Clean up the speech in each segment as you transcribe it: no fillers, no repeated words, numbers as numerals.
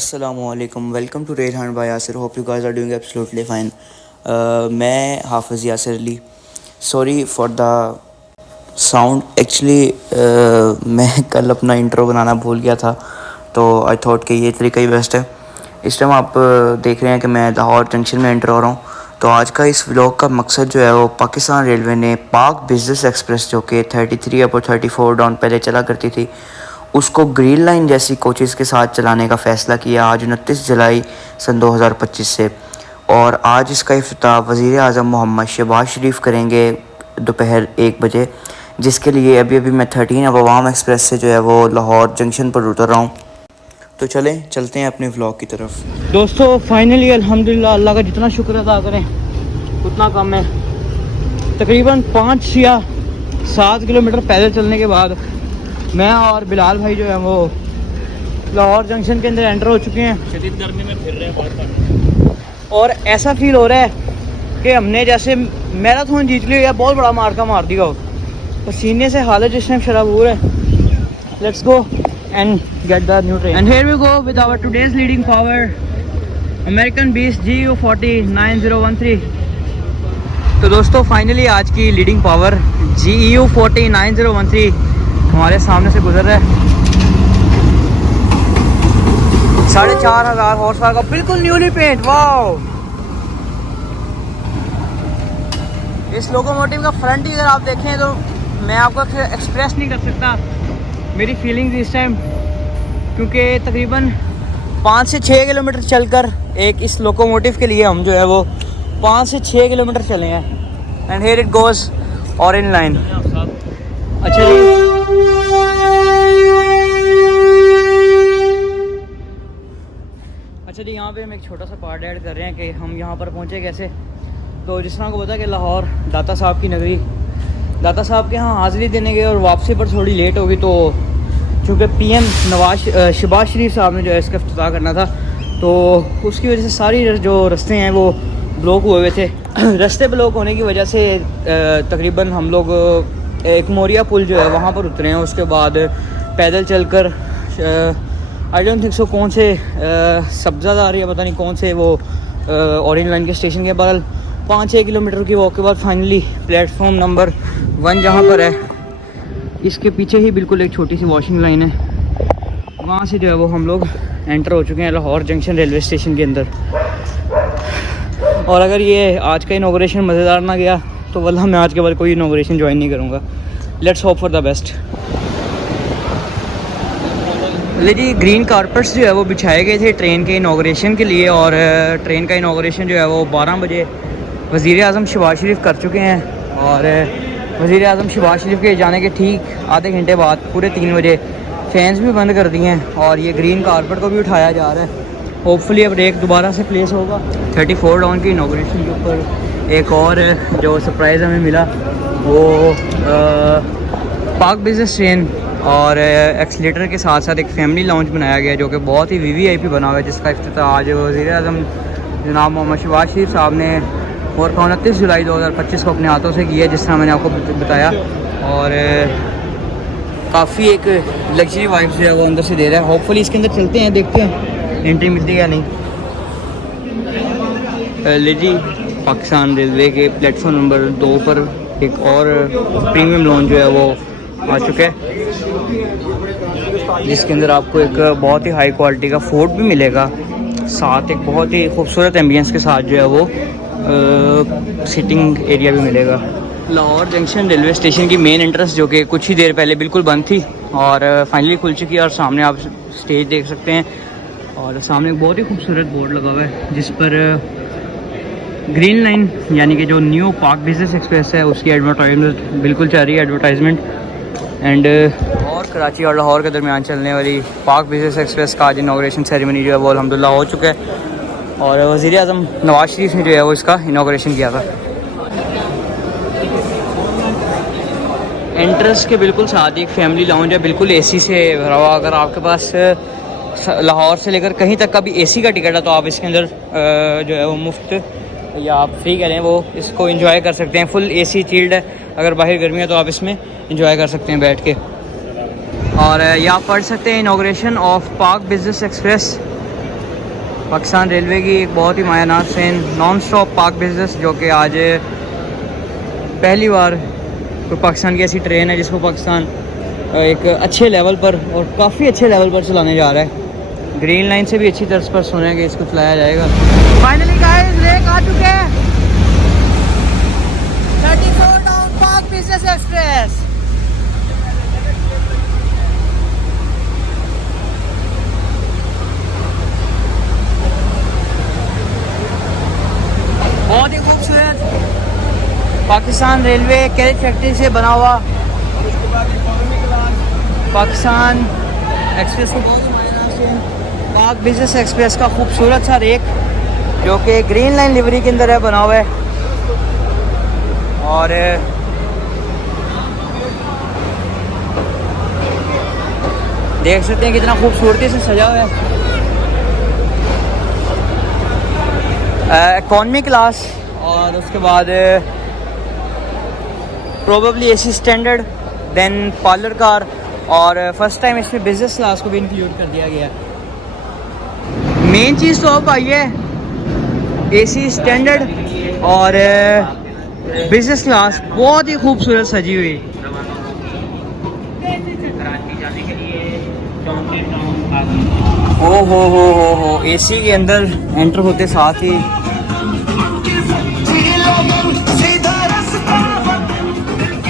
अस्सलामुअलैकुम, welcome to Rehan by Yasir. Hope you guys are doing absolutely fine. मैं Hafiz Yasir Ali. Sorry for the sound. Actually मैं कल अपना इंट्रो बनाना भूल गया था, तो आई थॉट कि ये तरीका ही बेस्ट है। इस टाइम आप देख रहे हैं कि मैं लाहौर जंक्शन में एंटर हो रहा हूँ। तो आज का इस व्लॉग का मकसद जो है वो पाकिस्तान रेलवे ने पाक बिज़नेस एक्सप्रेस जो कि 33 अप और 34 डाउन पहले चला करती थी, उसको ग्रीन लाइन जैसी कोचेज़ के साथ चलाने का फ़ैसला किया आज 29 जुलाई सन 2025 से। और आज इसका इफ्तिताह वज़ीर आज़म मोहम्मद शहबाज शरीफ करेंगे दोपहर 1 बजे, जिसके लिए अभी अभी मैं 13 अवाम एक्सप्रेस से जो है वो लाहौर जंक्शन पर उतर रहा हूँ। तो चलते हैं अपने व्लॉग की तरफ। दोस्तों फाइनली अल्हम्दुलिल्लाह, अल्लाह का जितना शुक्र अदा करें उतना कम है। तकरीबन 5 या 7 किलोमीटर पैदल चलने के बाद मैं और बिलाल भाई जो है वो लाहौर जंक्शन के अंदर एंटर हो चुके हैं। शदीद गर्मी में फिर रहे हैं बहुत। और ऐसा फील हो रहा है कि हमने जैसे मैराथन जीत ली या बहुत बड़ा मार्का मार दिया हो। पसीने से हालत जिस टाइम शराबूर है। Let's go and get the new train. And here we go with our today's leading power, American Beast GU40 9013. तो दोस्तों फाइनली आज की लीडिंग पावर GU40 9013 हमारे सामने से गुजर रहा है। 4500 हॉर्स पावर का बिल्कुल न्यूली पेंट। वाओ! इस लोकोमोटिव का फ्रंट ही अगर आप देखें तो मैं आपको एक्सप्रेस नहीं कर सकता मेरी फीलिंग्स इस टाइम, क्योंकि तकरीबन 5 से 6 किलोमीटर चलकर एक इस लोकोमोटिव के लिए हम जो है वो 5 से 6 किलोमीटर चले हैं। एंड हियर इट गोज़ और इन लाइन। अच्छा जी, यहाँ पे हम एक छोटा सा पार्ट ऐड कर रहे हैं कि हम यहाँ पर पहुँचे कैसे। तो जिस तरह को पता है कि लाहौर दाता साहब की नगरी, दाता साहब के यहाँ हाज़िरी देने गए और वापसी पर थोड़ी लेट हो गई। तो चूँकि PM शहबाज शरीफ साहब ने जो है इसका इफ्तिताह करना था, तो उसकी वजह से सारी जो रास्ते हैं वो ब्लॉक हुए हुए थे। रास्ते ब्लॉक होने की वजह से तकरीबन हम लोग एक मोरिया पुल जो है वहाँ पर उतरे हैं। उसके बाद पैदल चलकर आई डोंट थिंक सो कौन से सब्ज़ादार या पता नहीं कौन से वो ऑरेंज लाइन के स्टेशन के बगल 5-6 किलोमीटर की वॉक के बाद फाइनली प्लेटफॉर्म नंबर 1 जहाँ पर है, इसके पीछे ही बिल्कुल एक छोटी सी वॉशिंग लाइन है, वहाँ से जो है वो हम लोग एंटर हो चुके हैं लाहौर जंक्शन रेलवे स्टेशन के अंदर। और अगर ये आज का इनॉग्रेशन मज़ेदार ना गया तो वल्लाह मैं आज के बाद कोई इनॉग्रेशन ज्वाइन नहीं करूँगा। Let's hope for the best. जी, ग्रीन कारपेट्स जो है वो बिछाए गए थे ट्रेन के इनॉग्रेशन के लिए, और ट्रेन का इनॉग्रेशन जो है वो 12 बजे वज़ीर आज़म शहबाज शरीफ कर चुके हैं। और वज़ीर आज़म शहबाज शरीफ के जाने के ठीक आधे घंटे बाद पूरे 3 बजे फैंस भी बंद कर दिए हैं और ये ग्रीन कारपेट को भी उठाया जा रहा है। होपफुली अब एक दोबारा से प्लेस होगा। 34 डाउन की इनॉग्रेशन के ऊपर एक और जो सरप्राइज़ हमें मिला वो पाक बिज़नेस ट्रेन और एक्सीलेटर के साथ साथ एक फैमिली लाउंज बनाया गया जो कि बहुत ही VVIP बना हुआ है, जिसका इफ्तिताह आज वज़ीर आज़म जनाब मोहम्मद शहबाज शरीफ साहब ने और 29 जुलाई 2025 को अपने हाथों से किया है, जिस तरह मैंने आपको बताया। और काफ़ी एक लग्जरी वाइब्स जो है वो अंदर से दे रहा है। होपफुली इसके अंदर चलते हैं, देखते हैं एंट्री मिलती है या नहीं। जी, पाकिस्तान रेलवे के प्लेटफॉर्म नंबर 2 पर एक और प्रीमियम लॉन्च जो है वो आ चुका है, जिसके अंदर आपको एक बहुत ही हाई क्वालिटी का फूड भी मिलेगा, साथ एक बहुत ही खूबसूरत एम्बियंस के साथ जो है वो सिटिंग एरिया भी मिलेगा। लाहौर जंक्शन रेलवे स्टेशन की मेन एंट्रेंस जो कि कुछ ही देर पहले बिल्कुल बंद थी और फाइनली खुल चुकी है। और सामने आप स्टेज देख सकते हैं और सामने एक बहुत ही खूबसूरत बोर्ड लगा हुआ है जिस पर ग्रीन लाइन यानी कि जो न्यू पाक बिज़नेस एक्सप्रेस है उसकी एडवर्टाइजमेंट बिल्कुल चल रही है, एडवर्टाइजमेंट। एंड और कराची और लाहौर के दरमियान चलने वाली पाक बिज़नेस एक्सप्रेस का आज इनॉग्रेशन सेरेमनी जो है वो अल्हम्दुलिल्लाह हो चुका है और वज़ीर आज़म नवाज शरीफ ने जो है वो इसका इनॉग्रेशन किया था। एंट्रेंस के बिल्कुल साथ ही एक फैमिली लाउंज है, बिल्कुल AC से भरा हुआ। अगर आपके पास लाहौर से लेकर कहीं तक का भी AC का टिकट है तो आप इसके अंदर जो है वो मुफ्त या आप फ्री करें वो इसको एंजॉय कर सकते हैं। फुल AC चिल्ड है, अगर बाहर गर्मी है तो आप इसमें एंजॉय कर सकते हैं बैठ के। और ये आप पढ़ सकते हैं इनॉग्रेशन ऑफ पाक बिज़नेस एक्सप्रेस पाकिस्तान रेलवे की एक बहुत ही मायनात ट्रेन नॉन स्टॉप पाक बिजनेस, जो कि आज पहली बार कोई पाकिस्तान की ऐसी ट्रेन है जिसको पाकिस्तान एक अच्छे लेवल पर और काफ़ी अच्छे लेवल पर चलाने जा रहा है। ग्रीन लाइन से भी अच्छी तर्ज पर सुने कि इसको चलाया जाएगा। फाइनली गाइस रेक आ चुके हैं 34 टाउन पाक बिजनेस एक्सप्रेस। बहुत ही खूबसूरत पाकिस्तान रेलवे कैरेट फैक्ट्री से बना हुआ पाकिस्तान एक्सप्रेस को बहुत ही मायना से पाक बिजनेस एक्सप्रेस का खूबसूरत सा रेक, जो कि ग्रीन लाइन लिवरी के अंदर है, बना हुआ है। और देख सकते हैं कितना खूबसूरती से सजा हुआ है। इकॉनमी क्लास और उसके बाद probably AC standard, then parlour car, और फर्स्ट टाइम इसमें बिजनेस क्लास को भी इंक्लूड कर दिया गया है। मेन चीज़ तो अब आई है एसी स्टैंडर्ड और बिजनेस क्लास बहुत ही खूबसूरत सजी हुई। हो एसी के अंदर एंटर होते साथ ही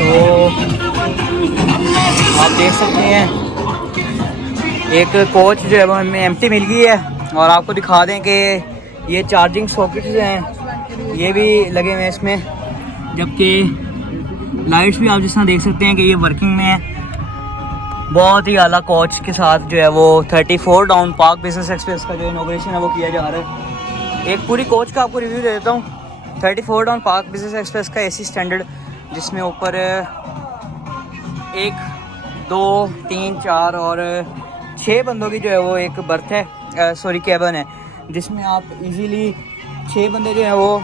तो आप देख सकते हैं एक कोच जो है वो हमें एम्प्टी मिल गई है। और आपको दिखा दें कि ये चार्जिंग सॉकेट्स हैं ये भी लगे हुए हैं इसमें, जबकि लाइट्स भी आप जिस तरह देख सकते हैं कि ये वर्किंग में है। बहुत ही आला कोच के साथ जो है वो 34 डाउन पाक बिजनेस एक्सप्रेस का जो इनॉग्रेशन है वो किया जा रहा है। एक पूरी कोच का आपको रिव्यू दे देता हूँ। 34 डाउन पाक बिजनेस एक्सप्रेस का एसी स्टैंडर्ड, जिसमें ऊपर 1 2 3 4 और 6 बंदों की जो है वो एक बर्थ है, कैबिन है, जिसमें आप इजीली 6 बंदे जो है वो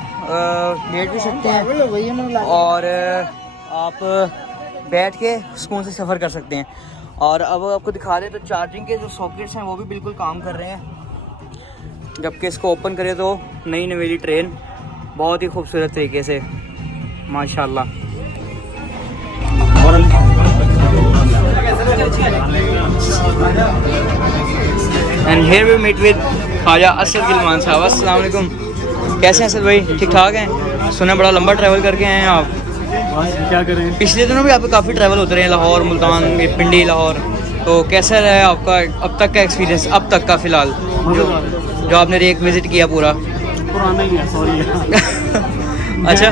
लेट भी सकते हैं और आप बैठ के सुकून से सफ़र कर सकते हैं। और अब आपको दिखा दें तो चार्जिंग के जो सॉकेट्स हैं वो भी बिल्कुल काम कर रहे हैं। जबकि इसको ओपन करें तो नई नवेली ट्रेन बहुत ही खूबसूरत तरीके से माशाल्लाह। And here we meet with Khwaja Asad Gilman sahab. अस्सलाम वालेकुम, कैसे हैं असद भाई? ठीक ठाक हैं? सुना बड़ा लंबा ट्रैवल करके आए हैं आप। क्या करें, पिछले दिनों भी आपको काफ़ी ट्रैवल होते रहे, लाहौर, मुल्तान, पिंडी, लाहौर। तो कैसा रहा आपका अब तक का एक्सपीरियंस, अब तक का फ़िलहाल जो आपने एक विज़िट किया पूरा? पुराना ही है, सॉरी। अच्छा,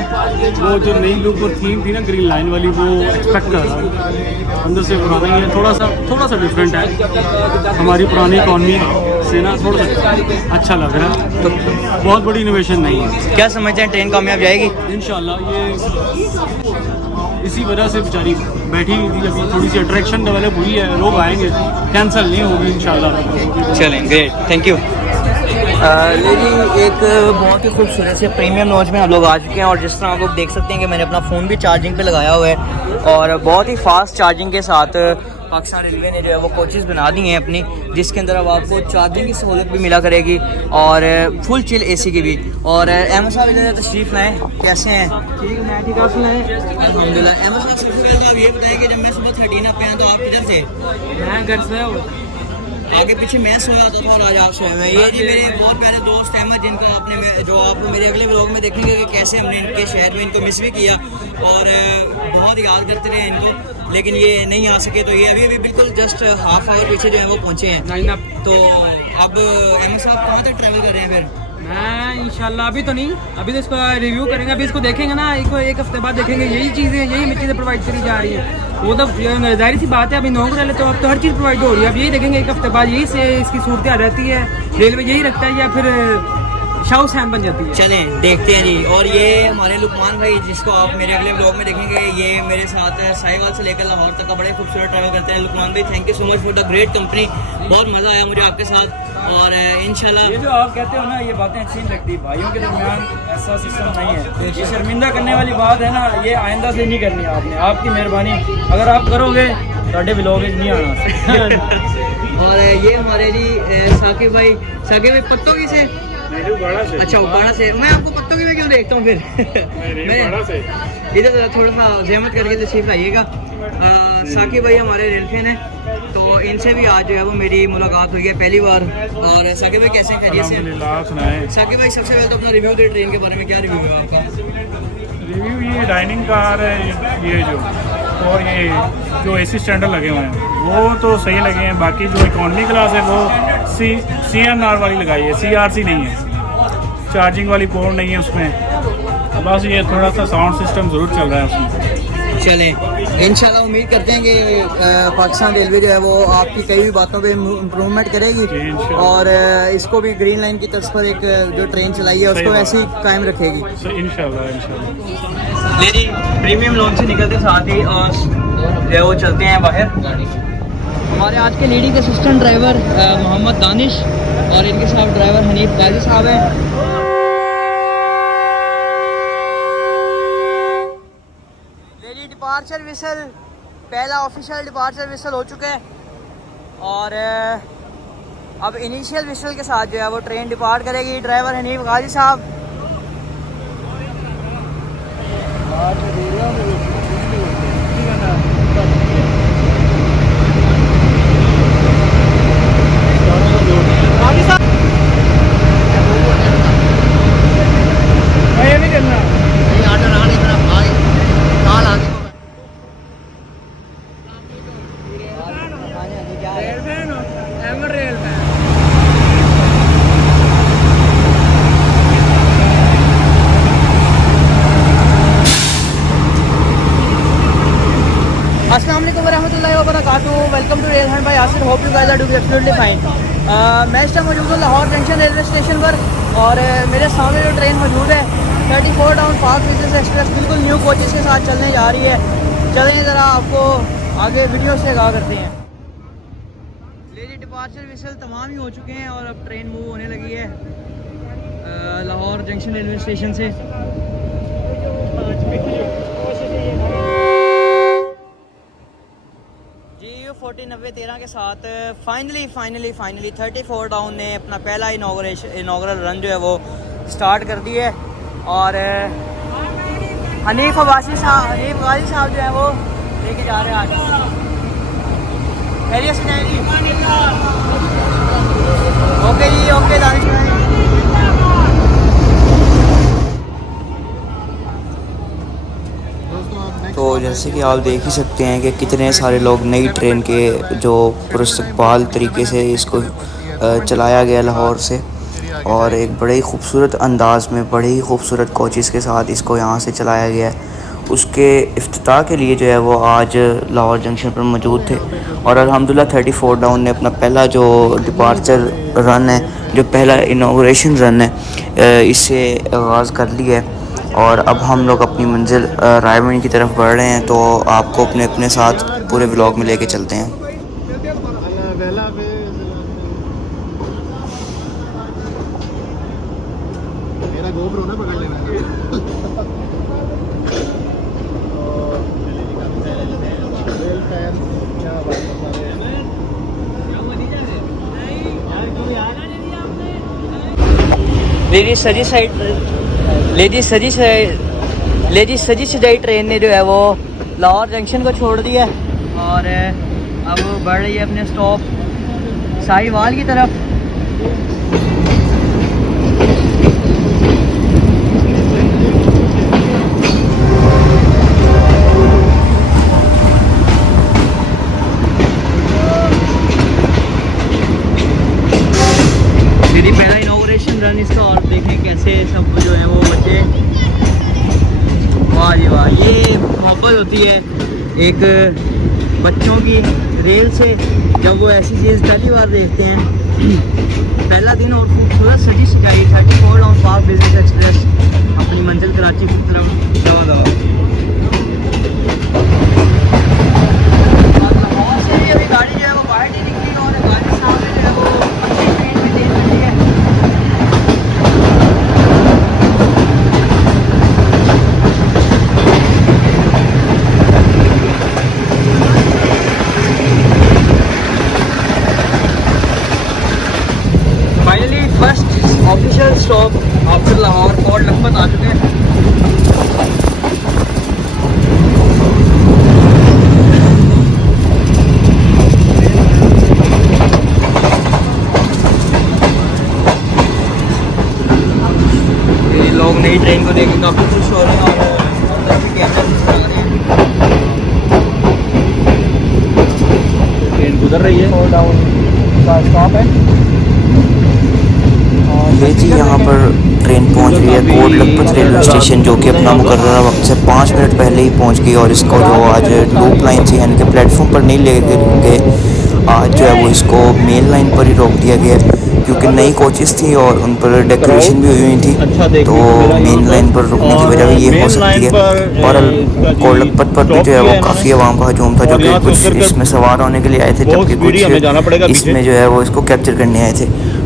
वो जो नई लुक और थीम थी ना ग्रीन लाइन वाली, वो एक्सपेक्ट कर रहा हूँ। अंदर से पुराना ही है, थोड़ा सा डिफरेंट है हमारी पुरानी इकॉनमी से ना, थोड़ा सा अच्छा लग रहा है। तो बहुत बड़ी इनोवेशन नहीं है। क्या समझते हैं ट्रेन कामयाब जाएगी? इंशाल्लाह ये इसी वजह से बेचारी बैठी हुई थी, अभी थोड़ी सी अट्रैक्शन डेवलप हुई है, लोग आएंगे, कैंसिल नहीं होगी इंशाल्लाह। चलें, ग्रेट, थैंक यू। लेकिन एक बहुत ही खूबसूरत से प्रीमियम लॉन्च में हम लोग आ चुके हैं। और जिस तरह आप लोग देख सकते हैं कि मैंने अपना फ़ोन भी चार्जिंग पे लगाया हुआ है और बहुत ही फास्ट चार्जिंग के साथ पाकिस्तान रेलवे ने जो है वो कोचेज़ बना दी हैं अपनी, जिसके अंदर अब आपको चार्जिंग की सहूलत भी मिला करेगी और फुल चिल एसी की भी। और अहमद साहब इधर तशरीफ़ लाएँ, कैसे हैं? ठीक, मैं ठीक हूँ। अल्हम्दुलिल्लाह। अहमद साहब सबसे पहले तो आप ये बताएं कि जब मैं सुबह 13 पे आया तो आप किधर थे? मैं घर से हूँ, आगे पीछे मैं सोया होता था और आज आप सोए हुए। ये जी मेरे बहुत प्यारे दोस्त अहमद, जिनको आपने जो आप मेरे अगले व्लॉग में देखेंगे कि कैसे हमने इनके शहर में इनको मिस भी किया और बहुत याद करते रहे इनको, लेकिन ये नहीं आ सके। तो ये अभी बिल्कुल जस्ट हाफ आवर पीछे जो है वो पहुँचे हैं। तो अब अहमद साहब कहाँ तक ट्रैवल कर रहे हैं फिर? मैं इंशाल्लाह अभी तो नहीं, अभी तो इसको रिव्यू करेंगे, अभी इसको देखेंगे ना, एक हफ्ते बाद देखेंगे। यही चीज़ें प्रोवाइड करी जा रही है, वो तो जाहिर सी बात है। अभी नौकरी वाले तो अब तो हर चीज़ प्रोवाइड हो रही है। अब यही देखेंगे एक हफ्ते बाद, यही से इसकी सूरत रहती है, रेलवे यही रखता है या फिर शाह सैन बन जाती है। चलें देखते हैं जी। और ये हमारे लुकमान भाई, जिसको आप मेरे अगले ब्लॉग में देखेंगे, ये मेरे साथ साहिवाल से लेकर लाहौर तक का बड़े खूबसूरत ट्रैवल करते हैं। लुकमान भाई, thank you so much for the great company, बहुत मज़ा आया मुझे आपके साथ। और इंशाल्लाह ये जो आप कहते हो ना, ये बातें अच्छी नहीं लगती, भाइयों के दरमियान ऐसा सिस्टम नहीं है। ये शर्मिंदा करने वाली बात है ना, ये आइंदा से नहीं करनी आपने, आपकी मेहरबानी। अगर आप करोगे साढ़े ब्लॉग नहीं आना। और ये हमारे जी साकिब भाई पत्तों से अच्छा उबाड़ा से। मैं आपको पत्तों की में क्यों देखता हूँ फिर मैं इधर थोड़ा सा जहमत करके तशरीफ लाइएगा। साकिब भाई हमारे रेल फैन हैं, तो इनसे भी आज जो है वो मेरी मुलाकात हुई है पहली बार। और साकिब भाई कैसे हैं, खैरियत से? साकिब भाई सबसे पहले तो अपना रिव्यू दे ट्रेन के बारे में, क्या रिव्यू है आपका? रिव्यू ये डाइनिंग कार है, ये जो और ये जो एसी स्टैंडर्ड लगे हुए हैं वो तो सही लगे हैं। बाकी जो इकॉनमी क्लास है वो CNR वाली लगाई है, CRC नहीं है, चार्जिंग वाली पोर्ट नहीं है उसमें। बस ये थोड़ा सा साउंड सिस्टम ज़रूर चल रहा है उसमें। चलें इंशाल्लाह उम्मीद करते हैं कि पाकिस्तान रेलवे जो है वो आपकी कई भी बातों पे इम्प्रूवमेंट करेगी और इसको भी ग्रीन लाइन की तर्ज पर एक जो ट्रेन चलाई है उसको ऐसे ही कायम रखेगी इंशाल्लाह। लेडी प्रीमियम लोन से निकलते साथ ही और जो है वो चलते हैं बाहर। हमारे आज के leading assistant driver Mohammad Danish और इनके साथ ड्राइवर हनीफ गाजी साहब हैं। डिपार्चर विसल, पहला ऑफिशियल डिपार्चर विसल हो चुका है और अब इनिशियल विसल के साथ जो है वो ट्रेन डिपार्ट करेगी। ड्राइवर हनीफ गाजी साहब। अस्सलाम वालेकुम वरहमतुल्लाहि वबरकातुहू। Welcome to rail hand by Yasir. Hope you guys are doing absolutely fine. मैं इस टाइम मौजूद हूँ लाहौर जंक्शन रेलवे स्टेशन पर और मेरे सामने जो ट्रेन मौजूद है 34 डाउन पार्क बिजनेस एक्सप्रेस बिल्कुल न्यू कोचेस के साथ चलने जा रही है। चलें ज़रा आपको आगे वीडियो से आगाह करते हैं। लेडी डिपार्चर विसल तमाम ही हो चुके हैं और अब ट्रेन मूव होने लगी है लाहौर जंक्शन रेलवे स्टेशन से। GU409013 के साथ फाइनली 34 डाउन ने अपना पहला इनॉग्रल रन जो है वो स्टार्ट कर दिया है और हनीफ गाजी साहब जो है वो लेके जा रहे हैं आज। खैरियत से जाएगी? ओके जी, ओके दानिश भाई। तो जैसे कि आप देख ही सकते हैं कि कितने सारे लोग नई ट्रेन के जो पुरस्तकबाल तरीके से इसको चलाया गया लाहौर से और एक बड़े ही खूबसूरत अंदाज़ में बड़े ही खूबसूरत कोचेस के साथ इसको यहाँ से चलाया गया है। उसके इफ्तिताह के लिए जो है वो आज लाहौर जंक्शन पर मौजूद थे और अल्हम्दुलिल्लाह 34 डाउन ने अपना पहला जो डिपार्चर रन है, जो पहला इनॉग्रेशन रन है, इससे आगाज़ कर लिया है और अब हम लोग अपनी मंजिल रायमंड की तरफ बढ़ रहे हैं। तो आपको अपने अपने साथ पूरे व्लॉग में लेके चलते हैं। लेडी सजी सजाई ट्रेन ने जो है वो लाहौर जंक्शन को छोड़ दिया और अब बढ़ रही है अपने स्टॉप साहिवाल की तरफ। मेरी पहला इनॉग्रेशन रन इसका और देखें कैसे सब जो है वो बच्चे, वाह जी वाह। ये मोहब्बत होती है एक बच्चों की रेल से जब वो ऐसी चीज़ पहली बार देखते हैं। पहला दिन और खूबसूरत सजी सजाई 34 डाउन पार्क बिजनेस एक्सप्रेस अपनी मंजिल कराची की तरफ दवा दवा। लाहौर से भी अभी गाड़ी जो है वो बाहर नहीं निकली और गाड़ी सामने जो है वो अपनी ट्रेन में तेज चली है। नई ट्रेन को देखें काफ़ी खुश हो रहे हैं और अंदर से कैमरा भी चला रहे हैं। ट्रेन गुजर रही है और डाउन का स्टॉप है। ये जी यहाँ पर ट्रेन पहुँच रही है कोट लखपत रेलवे स्टेशन, जो कि अपना मुकर्ररा वक्त से 5 मिनट पहले ही पहुँच गई। और इसको जो आज लूप लाइन से यानी कि प्लेटफॉर्म पर नहीं ले गए, आज जो है वो इसको मेन लाइन पर ही रोक दिया गया, क्योंकि नई कोचेस थी और उन पर डेकोरेशन भी हुई थी। तो मेन लाइन पर रुकने की वजह भी ये हो सकती है। और कोट लखपत पर भी जो है वो काफ़ी आवाम का हजूम था, जो कि कुछ इसमें सवार होने के लिए आए थे, जबकि कुछ इसमें जो है वो इसको कैप्चर करने आए थे।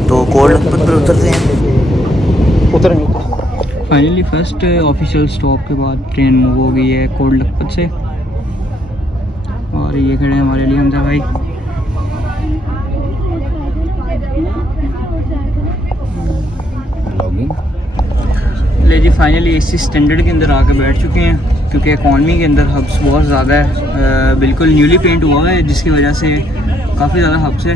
तो कोट लखपत पर उतरते हैं। फाइनली फर्स्ट ऑफिशियल स्टॉप के बाद ट्रेन मूव हो गई है कोट लखपत से। और ये खड़े हैं हमारे लिए हमजा भाई। ले जी फाइनली एसी स्टैंडर्ड के अंदर आकर बैठ चुके हैं, क्योंकि इकॉनमी के अंदर हब्स बहुत ज़्यादा है। बिल्कुल न्यूली पेंट हुआ है, जिसकी वजह से काफ़ी ज़्यादा हब्स है।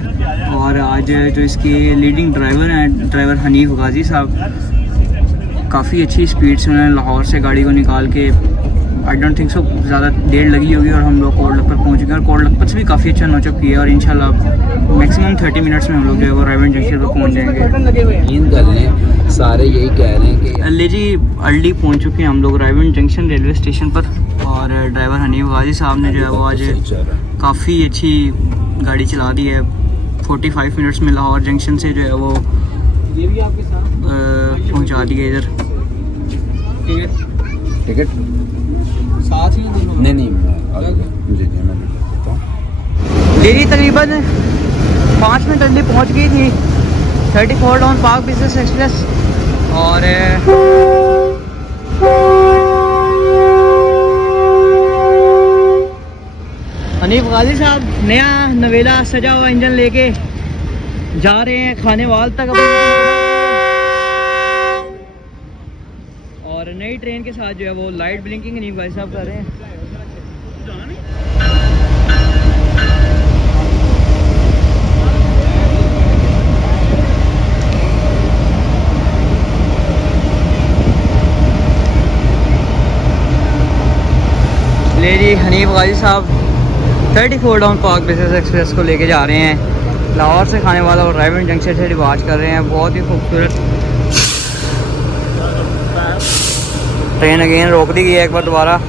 और आज जो इसके लीडिंग ड्राइवर हैं, ड्राइवर हनीफ गाजी साहब, काफ़ी अच्छी स्पीड से उन्होंने लाहौर से गाड़ी को निकाल के, आई डोंट थिंक सो ज़्यादा देर लगी होगी, और हम लोग कोट लखपत पहुँच गए। और कोट लखपत से भी काफ़ी अच्छा नोचअप किया, और इंशाल्लाह मैक्सिमम 30 मिनट्स में हम लोग जो है वो रायवन जंक्शन पर पहुँच जाएंगे। इन गल सारे यही कह रहे हैं कि ले जी अर्ली पहुँच चुके हैं हम लोग रायवन जंक्शन रेलवे स्टेशन पर। और ड्राइवर हनीफ गाजी साहब ने जो है वो आज काफ़ी अच्छी गाड़ी चला दी है। 45 मिनट्स में लाहौर जंक्शन से जो है वो पहुँचा दिए इधर। टिकट साथ ही नहीं मुझे देना पड़ता। लेडी तकरीबन 5 मिनट अर्ली पहुँच गई थी 34 डाउन पार्क बिजनेस एक्सप्रेस। और हनीफ गाजी साहब नया नवेला सजा हुआ इंजन लेके जा रहे हैं खानेवाल तक और नई ट्रेन के साथ जो है वो लाइट ब्लिंकिंग हनीफ गाजी साहब कर रहे हैं। ले जी हनीफ गाजी साहब 34 डाउन पार्क बिजनेस एक्सप्रेस को लेके जा रहे हैं लाहौर से खाने वाला, और रायवन जंक्शन से डिपार्च कर रहे हैं। बहुत ही खूबसूरत ट्रेन अगेन रोक दी गई है एक बार दोबारा।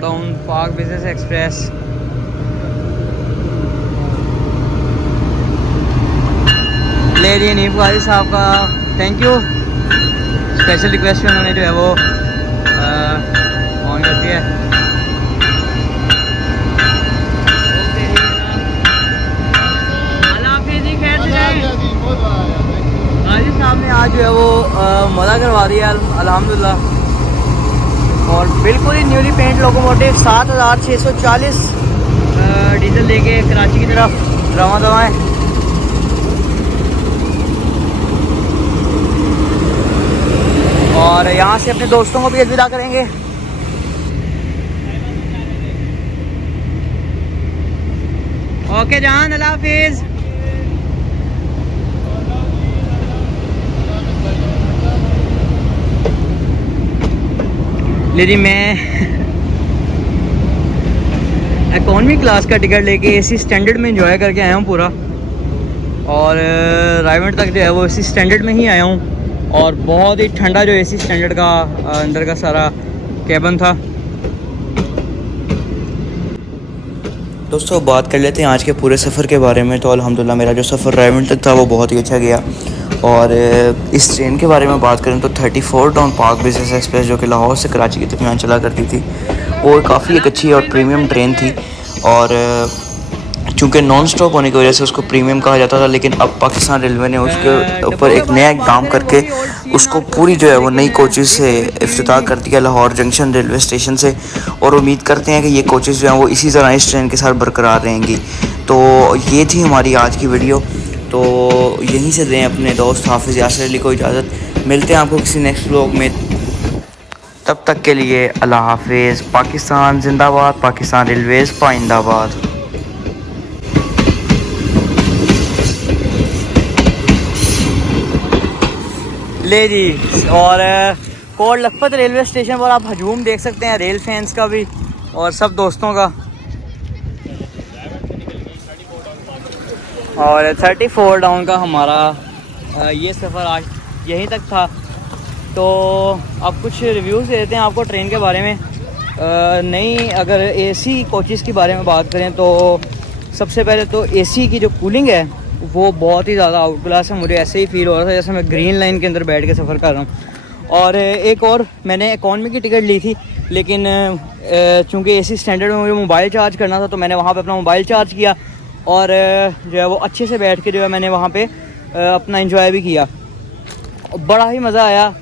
डाउन पार्क बिजनेस एक्सप्रेस ले रही है हनीफ गाजी साहब का थैंक यू। स्पेशल रिक्वेस्ट पे उन्होंने जो है वो ऑन कर दिया है। गाजी साहब ने आज जो है वो मज़ा करवा दिया अल्हम्दुलिल्लाह। और बिल्कुल ही न्यूली पेंट लोकोमोटिव 7640 डीजल लेके कराची की तरफ रवाना दवाएँ। और यहाँ से अपने दोस्तों को भी अलविदा करेंगे। ओके जान, अल्लाह हाफिज़। लेकिन मैं इकॉनमी क्लास का टिकट लेके एसी स्टैंडर्ड में एंजॉय करके आया हूँ पूरा, और रायवन तक जो है वो एसी स्टैंडर्ड में ही आया हूँ। और बहुत ही ठंडा जो एसी स्टैंडर्ड का अंदर का सारा कैबिन था। दोस्तों बात कर लेते हैं आज के पूरे सफ़र के बारे में। तो अल्हम्दुलिल्लाह मेरा जो सफ़र रायवन तक था वो बहुत ही अच्छा गया। और इस ट्रेन के बारे में बात करें तो 34 डाउन पार्क बिजनेस एक्सप्रेस, जो कि लाहौर से कराची के दरमियान चला करती थी, वो काफ़ी एक अच्छी और प्रीमियम ट्रेन थी। और चूँकि नॉन स्टॉप होने की वजह से उसको प्रीमियम कहा जाता था, लेकिन अब पाकिस्तान रेलवे ने उसके ऊपर एक नया इक़दाम करके उसको पूरी जो है वो नई कोचेज़ से इफ्तिताह कर दिया लाहौर जंक्शन रेलवे स्टेशन से। और उम्मीद करते हैं कि ये कोचेज़ जो हैं वो इसी तरह इस ट्रेन के साथ बरकरार रहेंगी। तो ये थी हमारी आज की वीडियो। तो यहीं से दें अपने दोस्त हाफिज़ यासिर अली को इजाज़त। मिलते हैं आपको किसी नेक्स्ट व्लॉग में, तब तक के लिए अल्लाह हाफिज़। पाकिस्तान जिंदाबाद, पाकिस्तान रेलवेज़ पाइंदाबाद। ले जी, और कोट लखपत रेलवे स्टेशन पर आप हजूम देख सकते हैं रेल फैंस का भी और सब दोस्तों का। और 34 डाउन का हमारा ये सफ़र आज यहीं तक था। तो अब कुछ रिव्यूज़ दे देते हैं आपको ट्रेन के बारे में। नई अगर एसी कोचेस के बारे में बात करें तो सबसे पहले तो एसी की जो कूलिंग है वो बहुत ही ज़्यादा आउट क्लास है। मुझे ऐसे ही फील हो रहा था जैसे मैं ग्रीन लाइन के अंदर बैठ के सफ़र कर रहा हूँ। और एक और, मैंने इकॉनमी की टिकट ली थी, लेकिन चूँकि एसी स्टैंडर्ड में मुझे मोबाइल चार्ज करना था तो मैंने वहाँ पे अपना मोबाइल चार्ज किया और जो है वो अच्छे से बैठ के जो है मैंने वहाँ पे अपना एंजॉय भी किया। बड़ा ही मज़ा आया।